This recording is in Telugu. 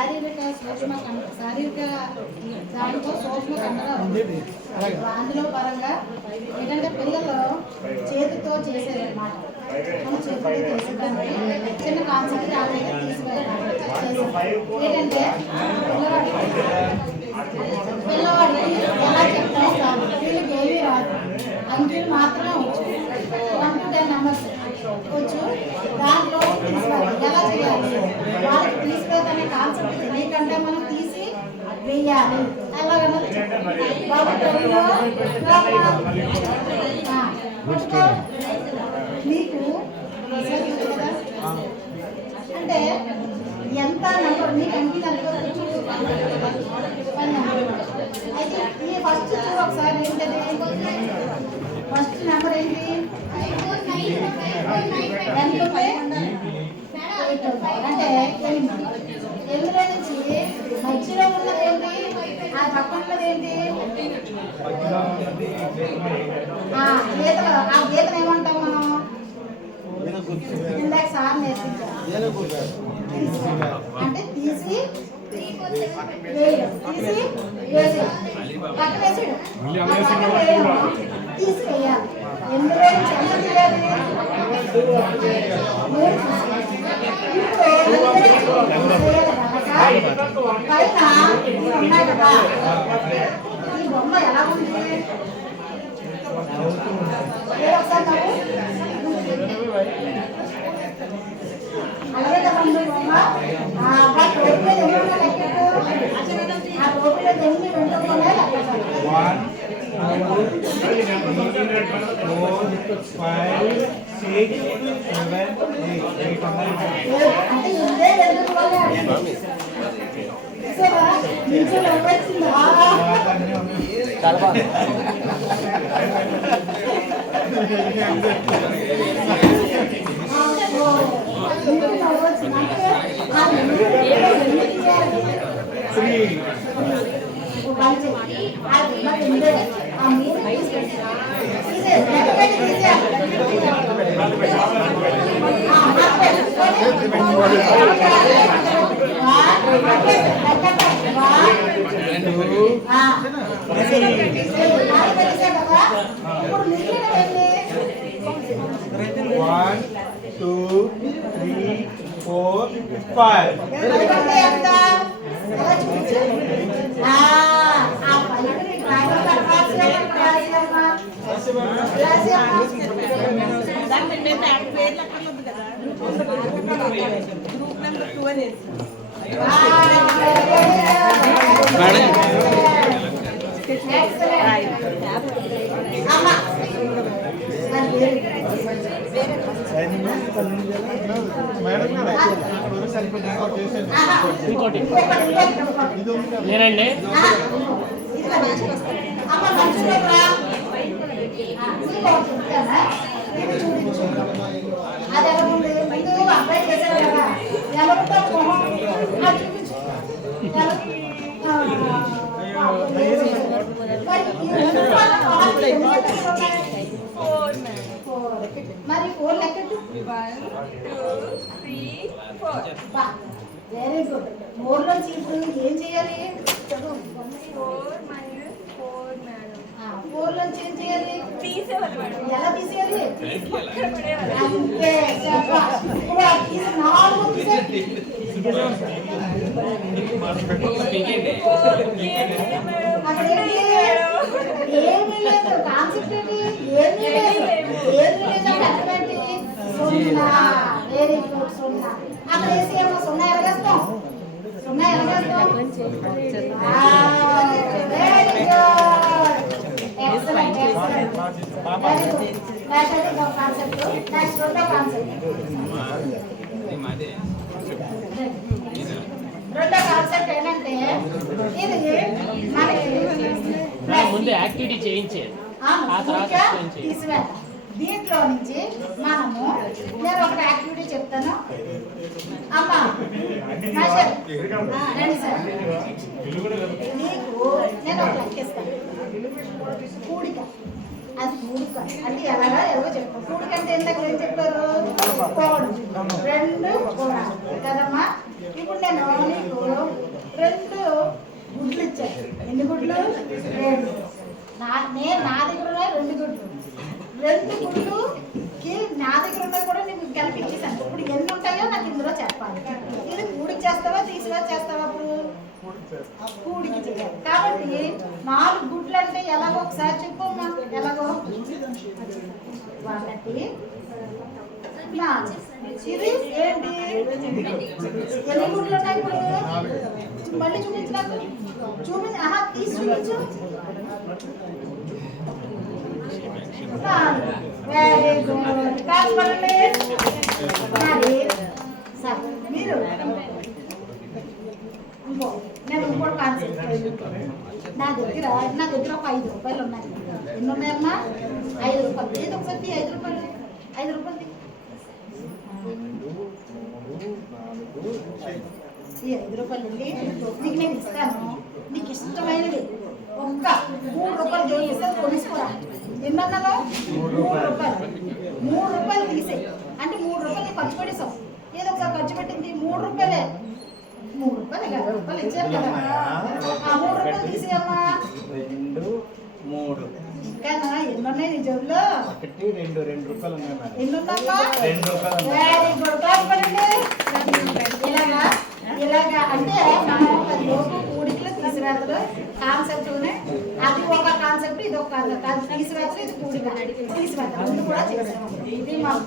శారీరక దాంట్లో సూక్ష్మ కండరాలు అందులో పరంగా ఏంటంటే పిల్లలు చేతితో చేసేది అన్నమాట. మన చేతితో చేసేదాన్ని చిన్న కాన్సెప్ట్ దానిలో తీసుకెళ్ళాలి. ఏంటంటే పిల్లవాడికి ఎలా చెప్తాం కాదు, వీళ్ళకి ఏమీ రాదు, అంకెలు మాత్రమే వచ్చు. 1 to 10 numbers వచ్చు. దాంట్లో తీసుకోవాలి ఎలా చేయాలి, వాళ్ళకి తీసుకెళ్తానే కాన్సెప్ట్ తెలియకంటే మనం తీసి వేయాలి ఎలాగన్నది మీకు అంటే ఎంత నెంబర్ మీకు అంకి అయితే ఈ ఫస్ట్ ఒకసారి ఏంటంటే ఫస్ట్ నెంబర్ ఏంటి అంటే 8 నుంచి మధ్యలో ఉన్నది ఏంటి, ఆ పక్కనది ఏంటి, గీతలు. ఆ గీతను ఏమంటాం మనం? ఇందాక సార్ నేర్పించాం అంటే తీసి వేయడం, తీసి వేసేయడం, పక్క వేసేయడం, తీసి వేయాలి. ఎందులో ఎంత తీయాలి? పైన ఉన్నాయి కదా, ఈ బొమ్మ ఎలా ఉంది? అలాగే కదండి బొమ్మ. ఆ టోపీలో ఎన్ని లెక్కలు, ఆ టోపీలో ఎన్ని వెంట్రుకలు లెక్కలు. 1 2 3 4 5 6 7 8 అంటే ఇదే వెంట్రుకలు చాలా బాగుంది. One, 2, 3, 4, 5. నేనండి అబ్బాయి చేశారు కదా, ఎవరితో మరి 4 లెక్కలు. 1 2 3 4. Very good. 4 నుంచి ఇప్పుడు ఏం చేయాలి? 4 నుంచి ఏం చేయాలి? తీసేయాలి మేడం. ఎలా తీసేయాలి? అంతే. ఇప్పుడు ఆ తీసి 4 తీసేయాలి. ఏమీ లేదు, కాన్సెప్ట్ ఏంటి? ఏమీ లేదు, ఏమీ లేదు. అటువంటి 0. Very good. 0 అక్కడ వేసి ఏమో 0 ఎరగేస్తాం. 0 ఎరగేస్తాం. Very good. Excellent, excellent. Very good. Next ఒక కాన్సెప్ట్, నెక్స్ట్ రెండో కాన్సెప్ట్. రెండో కాన్సెప్ట్ ఏంటంటే ఇది మనకి ముందు యాక్టివిటీ చేయించేది, ఆ తర్వాత తీసివేద్దాం. దీంట్లో నుంచి మనము నేను ఒక యాక్టివిటీ చెప్తాను. అమ్మా రండి సార్, నీకు నేను ఒక లెక్కిస్తాను. కూడిక, అది కూడిక అంటే ఎలాగా ఎవరో చెప్తాను. కూడిక అంటే ఎందుకు ఏం చెప్పారు? కోడ్ 2 కూడా కదమ్మా. ఇప్పుడు నేను నీకు ఎన్ని గుడ్లు 2 నా దగ్గర ఉన్నాయి 2 గుడ్లు 2 గుడ్లుకి నా దగ్గర ఉన్నాయి కూడా నీకు కలిపి ఇచ్చేసాను. ఇప్పుడు ఎన్ని ఉంటాయో నాకు ఇందులో చెప్పాలి. ఇది కూడికి చేస్తావా తీసివా చేస్తావా? అప్పుడు కూడికి చేయాలి. కాబట్టి 4 గుడ్లు అంటే ఎలాగో ఒకసారి చెప్పమ్మా. ఎలాగో 1 ఇది ఏంటి? ఎన్ని గుడ్లు ఉన్నాయి ఇప్పుడు? మళ్ళీ చూపించు నాకు. చూపించి తీసి చూపించు. Very good. కాకపోతే మరి సార్ మీరు నేను ఇంకోటి కాన్సెప్ట్ నా దగ్గర ఒక 5 రూపాయలు ఉన్నాయి. ఎన్ని ఉన్నాయమ్మా? 5 రూపాయలు. ఏదో ఒకటి 5 రూపాయలు 5 రూపాయలు ఈ 5 రూపాయలు నీకు నేను ఇస్తాను. నీకు ఇష్టమైనవి ఒక్క 3 రూపాయలు చేస్తే కొనేసుకోరా. ఎన్నన్నాను? 3 రూపాయలు. 3 రూపాయలు తీసేయి అంటే 3 రూపాయలు ఖర్చు పెట్టేసావు. ఏదో ఒకసారి ఖర్చు పెట్టింది 3 రూపాయలే. 3 రూపాయలు 2 రూపాయలు ఇచ్చారు కదా. ఆ 3 రూపాయలు తీసేయమ్మా. 2 3 ఇంకా ఎన్ని ఉన్నాయి నీ జోబులో? 1 2 రూపాయలు ఉన్నాయి మేడం. ఎన్ని ఉన్నాయమ్మా? 2 రూపాయలు. Very good. ఇలాగా అంటే మనం లోపు కూడికలు తీసివేతలు కాన్సెప్ట్ అది ఒక కాన్సెప్ట్, ఇది ఒక కాన్సెప్ట్. తీసివేతలు ఇది కూడిక తీసివేతలు కూడా చేసాము. ఇది మాకు